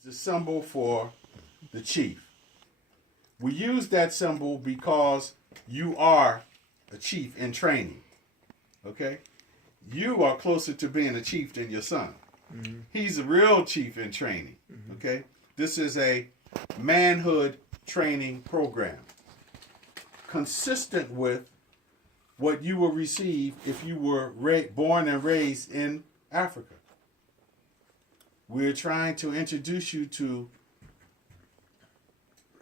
is the symbol for the chief. We use that symbol because you are a chief in training. Okay? You are closer to being a chief than your son. Mm-hmm. He's a real chief in training. Mm-hmm. Okay? This is a manhood training program consistent with what you will receive if you were born and raised in Africa. We're trying to introduce you to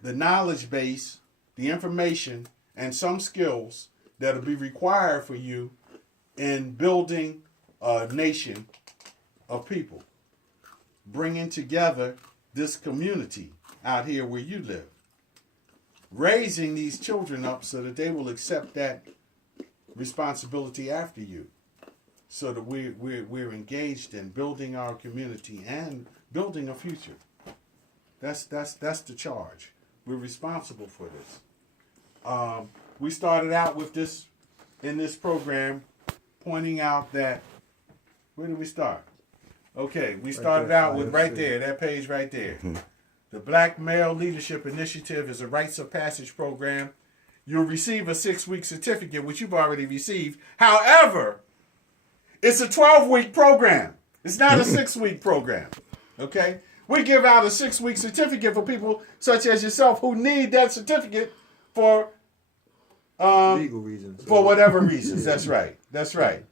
the knowledge base, the information, and some skills that will be required for you in building a nation of people, bringing together this community out here where you live, raising these children up so that they will accept that responsibility after you, so that we're engaged in building our community and building a future. That's the charge. We're responsible for this. We started out with this in this program, pointing out that, where did we start? Okay, we started out with right there, that page right there. Mm-hmm. The Black Male Leadership Initiative is a rites of passage program. You'll receive a 6-week certificate, which you've already received. However, it's a 12-week program. It's not a 6-week program. Okay? We give out a 6-week certificate for people such as yourself who need that certificate for legal reasons. For whatever reasons. That's right. That's right.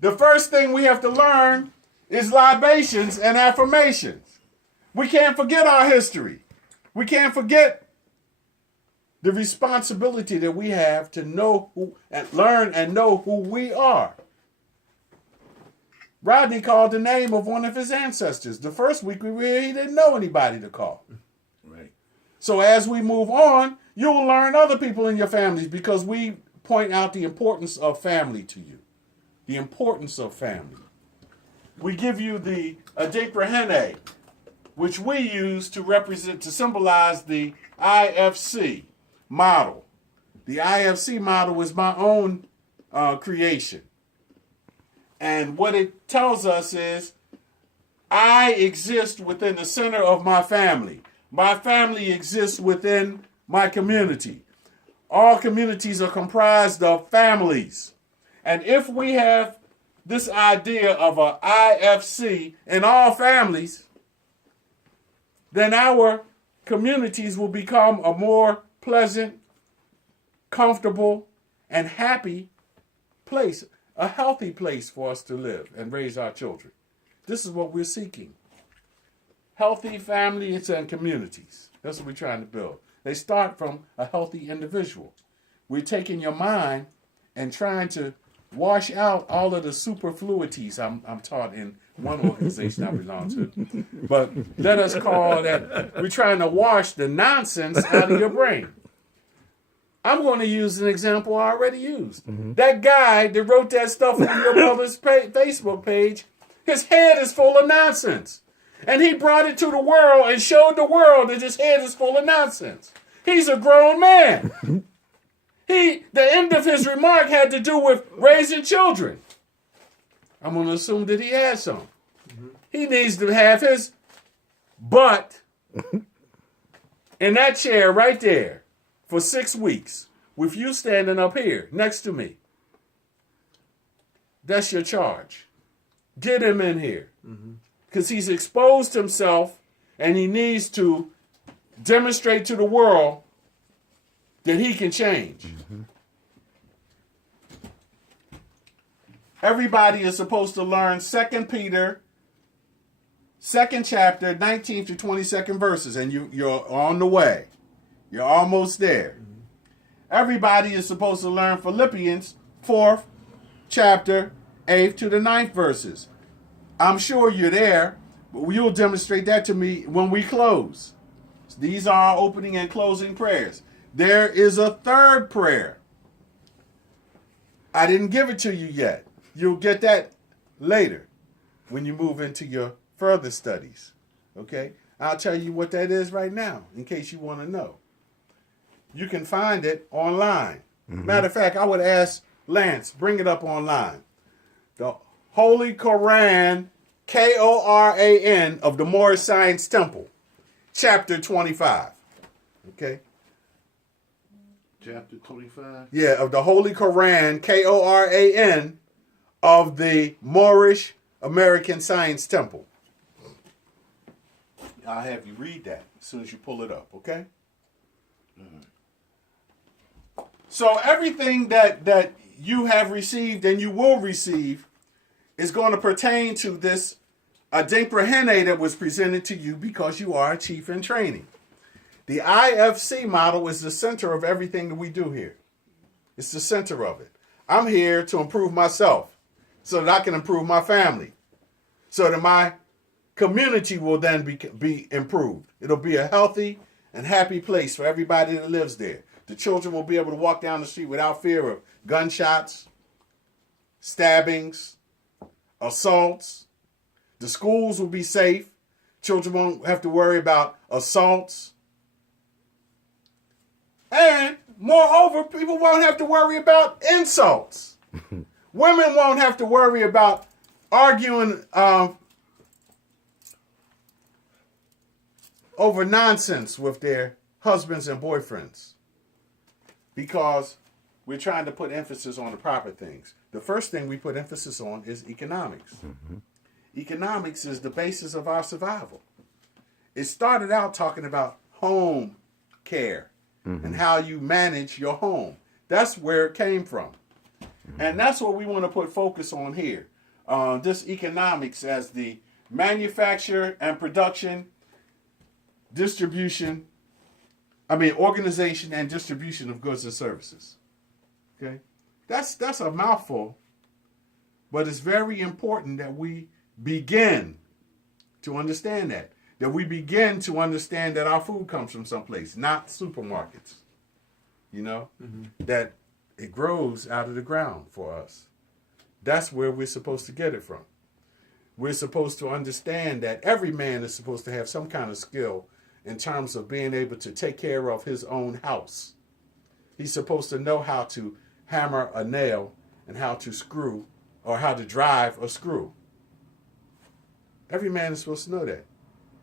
The first thing we have to learn is libations and affirmations. We can't forget our history. We can't forget the responsibility that we have to know who and learn and know who we are. Rodney called the name of one of his ancestors. The first week he didn't know anybody to call. Right. So as we move on, you will learn other people in your families because we point out the importance of family to you. The importance of family. We give you the Dickerson, which we use to symbolize the IFC model. The IFC model is my own creation. And what it tells us is, I exist within the center of my family. My family exists within my community. All communities are comprised of families. And if we have this idea of a IFC in all families, then our communities will become a more pleasant, comfortable, and happy place, a healthy place for us to live and raise our children. This is what we're seeking. Healthy families and communities. That's what we're trying to build. They start from a healthy individual. We're taking your mind and trying to wash out all of the superfluities I'm taught in one organization I belong to. But let us call that, we're trying to wash the nonsense out of your brain. I'm going to use an example I already used. Mm-hmm. That guy that wrote that stuff on your mother's Facebook page, his head is full of nonsense. And he brought it to the world and showed the world that his head is full of nonsense. He's a grown man. The end of his remark had to do with raising children. I'm going to assume that he has some. Mm-hmm. He needs to have his butt in that chair right there for 6 weeks with you standing up here next to me. That's your charge. Get him in here. Because he's exposed himself and he needs to demonstrate to the world that he can change. Mm-hmm. Everybody is supposed to learn 2 Peter, 2nd chapter, 19th to 22nd verses, and you're on the way. You're almost there. Mm-hmm. Everybody is supposed to learn Philippians, 4th chapter, 8th to the 9th verses. I'm sure you're there, but you'll demonstrate that to me when we close. These are our opening and closing prayers. There is a third prayer. I didn't give it to you yet. You'll get that later when you move into your further studies. Okay? I'll tell you what that is right now in case you want to know. You can find it online. Mm-hmm. Matter of fact, I would ask Lance, bring it up online. The Holy Quran Koran of the Moorish Science Temple, chapter 25. Okay? Chapter 25? Yeah, of the Holy Koran, Koran of the Moorish American Science Temple. I'll have you read that as soon as you pull it up, okay? So everything that you have received and you will receive is going to pertain to this Ademprehene that was presented to you because you are a chief in training. The IFC model is the center of everything that we do here. It's the center of it. I'm here to improve myself so that I can improve my family, so that my community will then be improved. It'll be a healthy and happy place for everybody that lives there. The children will be able to walk down the street without fear of gunshots, stabbings, assaults. The schools will be safe. Children won't have to worry about assaults. And moreover, people won't have to worry about insults. Women won't have to worry about arguing over nonsense with their husbands and boyfriends, because we're trying to put emphasis on the proper things. The first thing we put emphasis on is economics. Mm-hmm. Economics is the basis of our survival. It started out talking about home care and how you manage your home. That's where it came from. And that's what we want to put focus on here. This economics as the manufacture and production, organization and distribution of goods and services. Okay? That's a mouthful, but it's very important that we begin to understand that. That we begin to understand that our food comes from someplace, not supermarkets. You know? Mm-hmm. That it grows out of the ground for us. That's where we're supposed to get it from. We're supposed to understand that every man is supposed to have some kind of skill in terms of being able to take care of his own house. He's supposed to know how to hammer a nail and how to screw or how to drive a screw. Every man is supposed to know that.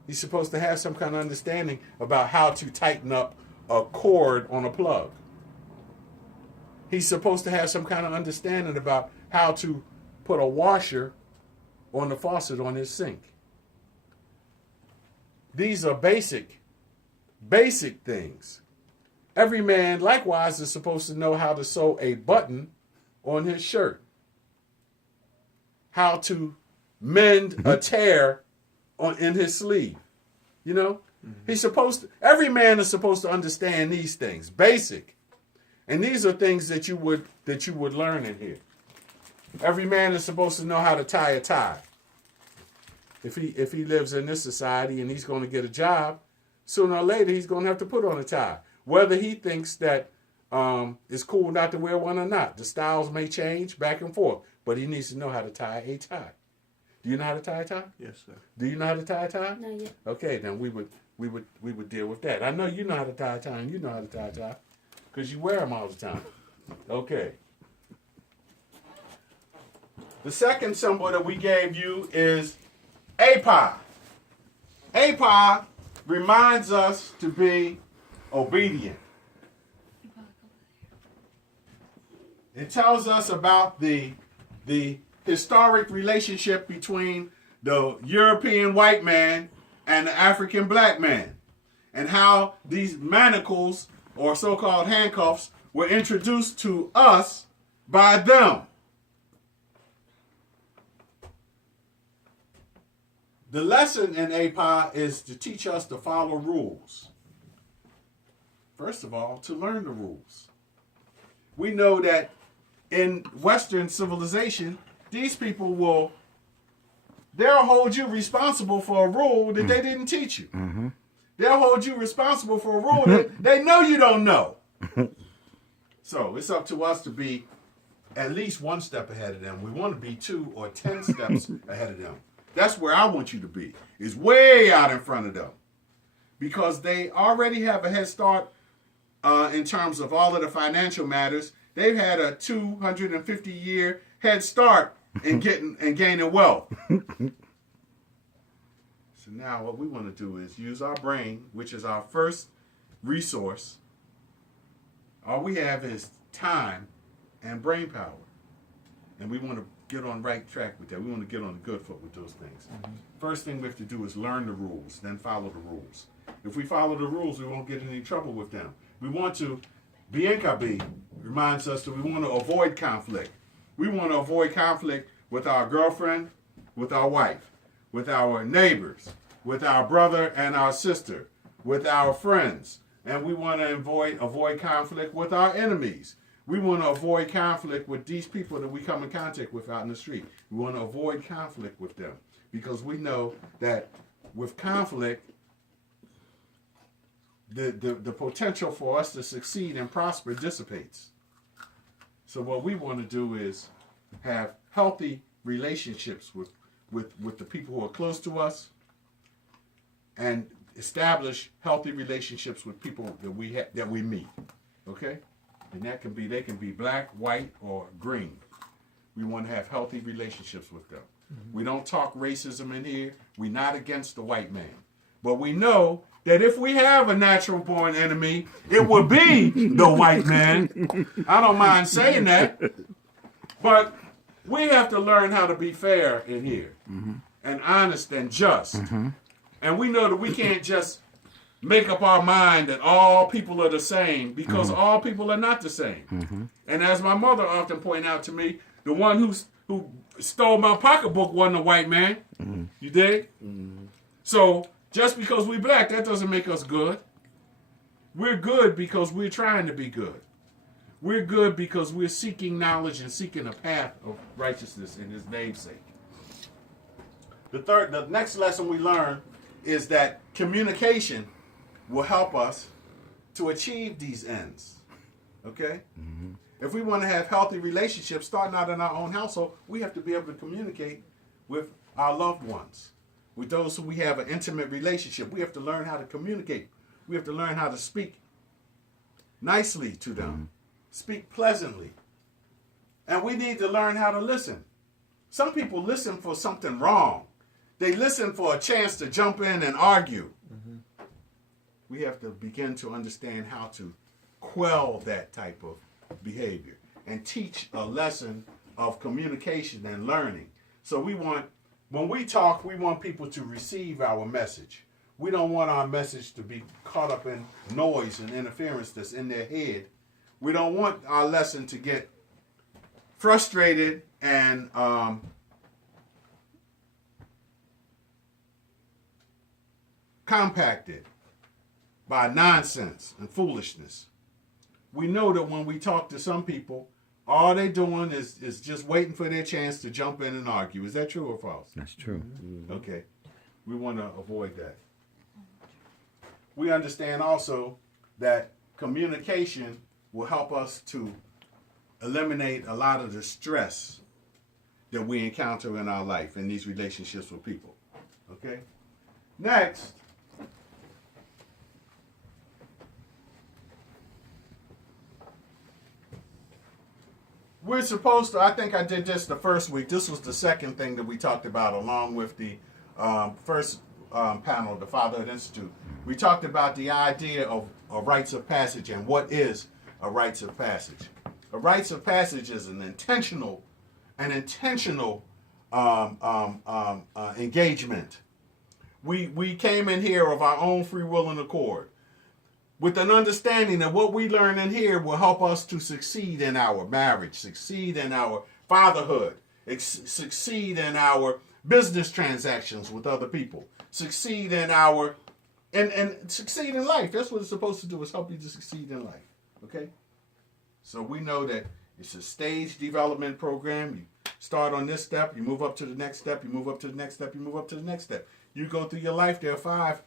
He's supposed to have some kind of understanding about how to tighten up a cord on a plug. He's supposed to have some kind of understanding about how to put a washer on the faucet on his sink. These are basic things. Every man, likewise, is supposed to know how to sew a button on his shirt, how to mend a tear in his sleeve. You know, every man is supposed to understand these things, basic, and these are things that you would learn in here. Every man is supposed to know how to tie a tie. If he lives in this society and he's going to get a job, sooner or later he's going to have to put on a tie, whether he thinks that it's cool not to wear one or not. The styles may change back and forth, but he needs to know how to tie a tie. Do you know how to tie a tie? Yes, sir. Do you know how to tie a tie? Not yet. Okay, then we would deal with that. I know you know how to tie a tie, and you know how to tie a tie, because you wear them all the time. Okay. The second symbol that we gave you is API. API reminds us to be obedient. It tells us about the historic relationship between the European white man and the African black man, and how these manacles, or so-called handcuffs, were introduced to us by them. The lesson in API is to teach us to follow rules. First of all, to learn the rules. We know that in Western civilization, these people they'll hold you responsible for a rule that they didn't teach you. Mm-hmm. They'll hold you responsible for a rule that they know you don't know. So it's up to us to be at least one step ahead of them. We want to be 2 or 10 steps ahead of them. That's where I want you to be, is way out in front of them. Because they already have a head start in terms of all of the financial matters. They've had a 250-year head start in gaining wealth. So now what we want to do is use our brain, which is our first resource. All we have is time and brain power. And we want to get on the right track with that. We want to get on the good foot with those things. Mm-hmm. First thing we have to do is learn the rules, then follow the rules. If we follow the rules, we won't get in any trouble with them. We want to, Bienkabi reminds us that we want to avoid conflict. We want to avoid conflict with our girlfriend, with our wife, with our neighbors, with our brother and our sister, with our friends. And we want to avoid conflict with our enemies. We want to avoid conflict with these people that we come in contact with out in the street. We want to avoid conflict with them because we know that with conflict, the potential for us to succeed and prosper dissipates. So what we want to do is have healthy relationships with the people who are close to us and establish healthy relationships with people that we meet. Okay? And they can be black, white, or green. We want to have healthy relationships with them. Mm-hmm. We don't talk racism in here. We're not against the white man. But we know that if we have a natural born enemy, it would be the white man. I don't mind saying that. But we have to learn how to be fair in here, mm-hmm. and honest and just. Mm-hmm. And we know that we can't just make up our mind that all people are the same, because mm-hmm. all people are not the same. Mm-hmm. And as my mother often pointed out to me, the one who stole my pocketbook wasn't a white man. Mm-hmm. You dig? Mm-hmm. So just because we're black, that doesn't make us good. We're good because we're trying to be good. We're good because we're seeking knowledge and seeking a path of righteousness in his name's sake. The next lesson we learn is that communication will help us to achieve these ends. Okay? Mm-hmm. If we want to have healthy relationships starting out in our own household, we have to be able to communicate with our loved ones, with those who we have an intimate relationship. We have to learn how to communicate. We have to learn how to speak nicely to them, mm-hmm. speak pleasantly. And we need to learn how to listen. Some people listen for something wrong. They listen for a chance to jump in and argue. Mm-hmm. We have to begin to understand how to quell that type of behavior and teach a lesson of communication and learning. So when we talk, we want people to receive our message. We don't want our message to be caught up in noise and interference that's in their head. We don't want our lesson to get frustrated and compacted by nonsense and foolishness. We know that when we talk to some people, all they're doing is just waiting for their chance to jump in and argue. Is that true or false? That's true. Mm-hmm. Okay. We want to avoid that. We understand also that communication will help us to eliminate a lot of the stress that we encounter in our life in these relationships with people. Okay? Next, we're supposed to, I think I did this the first week. This was the second thing that we talked about along with the first panel of the Fatherhood Institute. We talked about the idea of rites of passage and what is a rites of passage. A rites of passage is an intentional engagement. We came in here of our own free will and accord, with an understanding that what we learn in here will help us to succeed in our marriage, succeed in our fatherhood, succeed in our business transactions with other people, succeed in our and succeed in life. That's what it's supposed to do, is help you to succeed in life. Okay? So we know that it's a stage development program. You start on this step, you move up to the next step, you move up to the next step, you move up to the next step. You go through your life, there are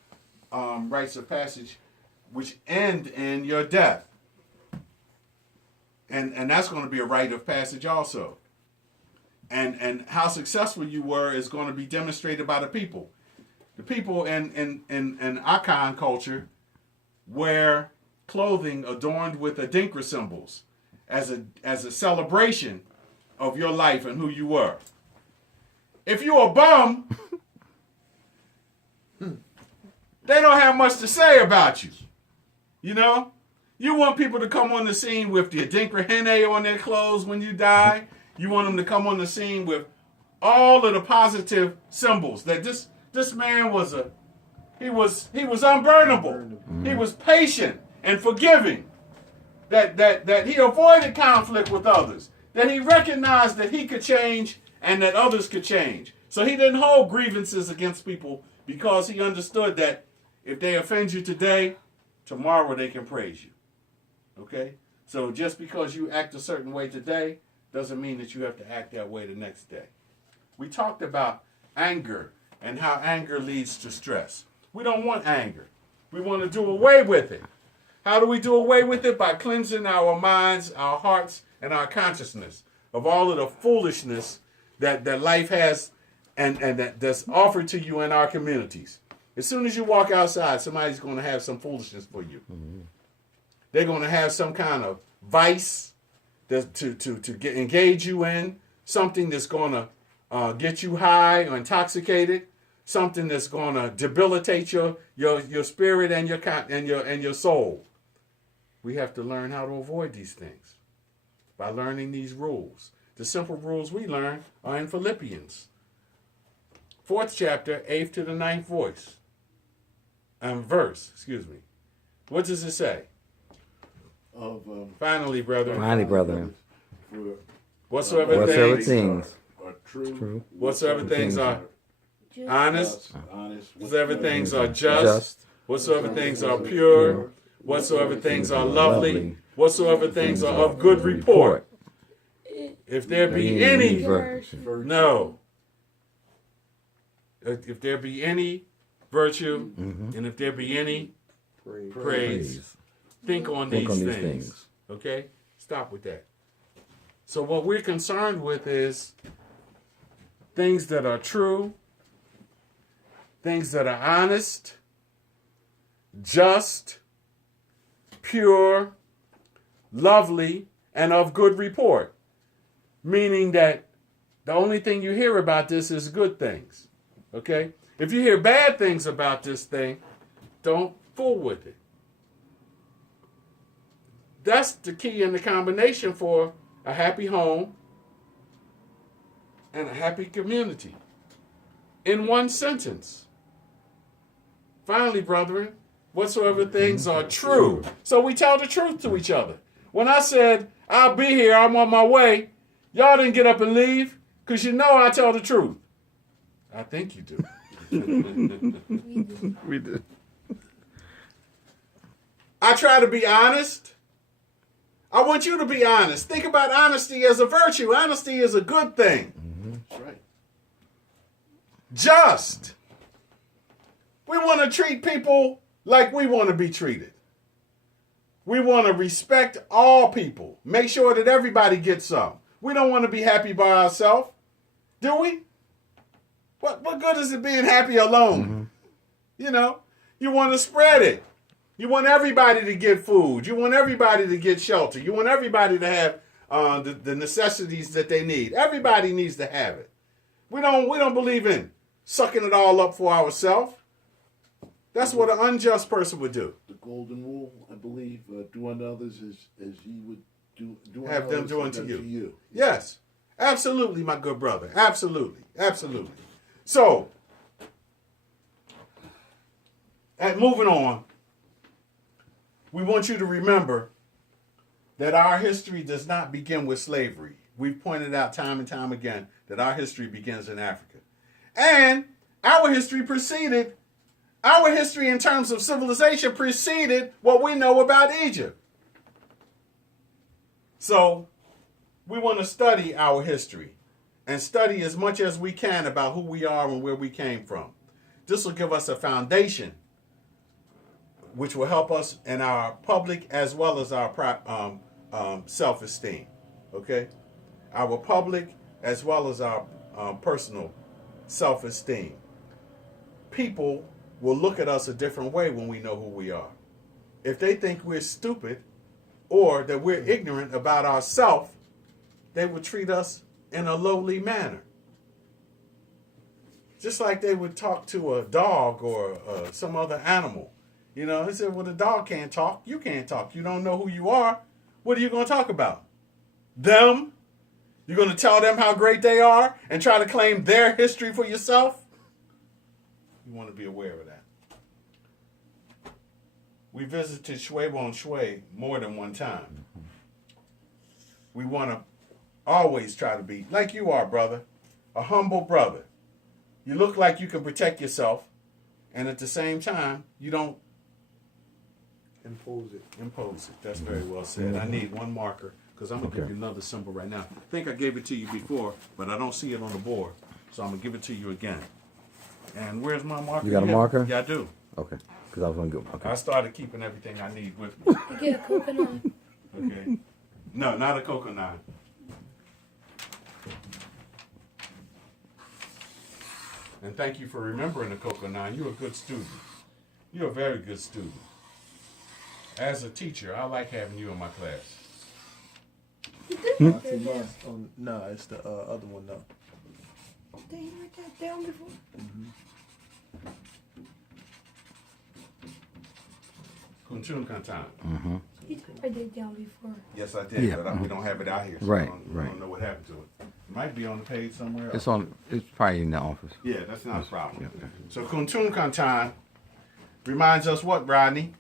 5 rites of passage which end in your death. And that's going to be a rite of passage also. And how successful you were is going to be demonstrated by the people. The people in Akan culture wear clothing adorned with the Dickerson symbols as a celebration of your life and who you were. If you're a bum, they don't have much to say about you. You know? You want people to come on the scene with the Adinkra Hene on their clothes when you die. You want them to come on the scene with all of the positive symbols that this man was unburnable. He was patient and forgiving. That he avoided conflict with others. That he recognized that he could change and that others could change. So he didn't hold grievances against people because he understood that if they offend you today, tomorrow they can praise you. Okay? So just because you act a certain way today doesn't mean that you have to act that way the next day. We talked about anger and how anger leads to stress. We don't want anger. We want to do away with it. How do we do away with it? By cleansing our minds, our hearts, and our consciousness of all of the foolishness that life has and that's offered to you in our communities. As soon as you walk outside, somebody's going to have some foolishness for you. Mm-hmm. They're going to have some kind of vice to engage you in, something that's going to get you high or intoxicated, something that's going to debilitate your spirit and your soul. We have to learn how to avoid these things by learning these rules. The simple rules we learn are in Philippians, 4th chapter, 8th to the 9th verse. What does it say? Finally, brethren. Whatsoever things are true. Whatsoever things are honest. Whatsoever things are just. Whatsoever things are pure. Whatsoever things are lovely. Whatsoever things are of good report. If there be any virtue. No. If there be any virtue, and if there be any praise, think on these things. Okay? Stop with that. So what we're concerned with is things that are true, things that are honest, just, pure, lovely, and of good report. Meaning that the only thing you hear about this is good things. Okay? If you hear bad things about this thing, don't fool with it. That's the key and the combination for a happy home and a happy community. In one sentence. Finally, brethren, whatsoever things are true. So we tell the truth to each other. When I said, I'll be here, I'm on my way, y'all didn't get up and leave because you know I tell the truth. I think you do. We do. I try to be honest. I want you to be honest. Think about honesty as a virtue. Honesty is a good thing. That's right. Just. We want to treat people like we want to be treated. We want to respect all people. Make sure that everybody gets some. We don't want to be happy by ourselves. Do we? What good is it being happy alone? You know, you want to spread it. You want everybody to get food. You want everybody to get shelter. You want everybody to have the necessities that they need. Everybody needs to have it. We don't believe in sucking it all up for ourselves. That's what an unjust person would do. The golden rule, I believe, do unto others as you would do have them do unto you. Yes, absolutely, my good brother. Absolutely. So, moving on, we want you to remember that our history does not begin with slavery. We've pointed out time and time again that our history begins in Africa. And our history in terms of civilization preceded what we know about Egypt. So, we want to study our history and study as much as we can about who we are and where we came from. This will give us a foundation which will help us in our public as well as our self-esteem. Okay? Our public as well as our personal self-esteem. People will look at us a different way when we know who we are. If they think we're stupid or that we're ignorant about ourselves, they will treat us in a lowly manner. Just like they would talk to a dog or some other animal. You know, they said, well, the dog can't talk. You can't talk. You don't know who you are. What are you going to talk about? Them? You're going to tell them how great they are and try to claim their history for yourself? You want to be aware of that. We visited Shui Won Shui more than one time. We want to always try to be, like you are, brother, a humble brother. You look like you can protect yourself, and at the same time, you don't Impose it. impose it. That's very well said. I need one marker, because I'm going to give you another symbol right now. I think I gave it to you before, but I don't see it on the board, so I'm going to give it to you again. And where's my marker? You got a marker? Yeah, I do. Okay. Because I was going to go. Okay. I started keeping everything I need with me. I get a coconut. Okay. No, not a coconut. And thank you for remembering the coconut. You're a good student. You're a very good student. As a teacher, I like having you in my class. Not too much. No, it's the other one, no. Did you write that down before? Kuntun Kantan. You did write that down before. Yes, I did, Yeah. but we don't have it out here. So Right, I right. don't know what happened to it. It might be on the page somewhere else. It's probably in the office. Yeah, that's not a problem. Yeah. So Kuntun Kantan reminds us what, Rodney?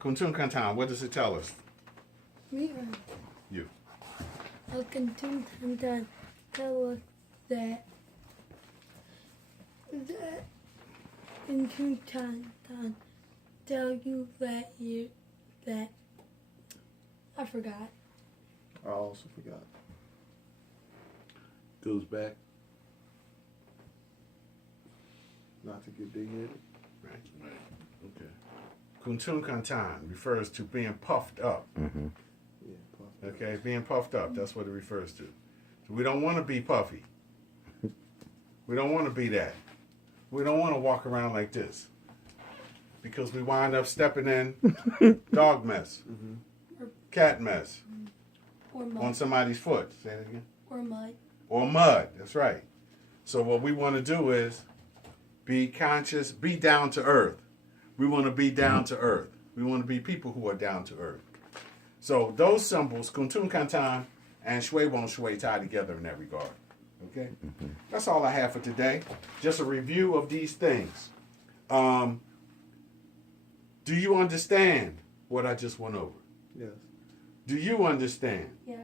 Kuntun Kantan, what does it tell us? Me or You. a continue to tell us that in two times tell you that I forgot. I also forgot. Goes back. Not to get big-headed. Right. Okay. Kuntun Kantan refers to being puffed up. Yeah, puff. Okay, being puffed up, that's what it refers to. So we don't want to be puffy. We don't want to be that. We don't want to walk around like this. Because we wind up stepping in dog mess, cat mess, Or on mud. somebody's foot. Say it again. Or mud. Or mud, that's right. So what we want to do is be conscious, be down to earth. We want to be down to earth. We want to be people who are down to earth. So those symbols, Kuntun Kantan and Shui Won Shui, tie together in that regard. Okay? That's all I have for today. Just a review of these things. Do you understand what I just went over? Yes. Do you understand? Yeah.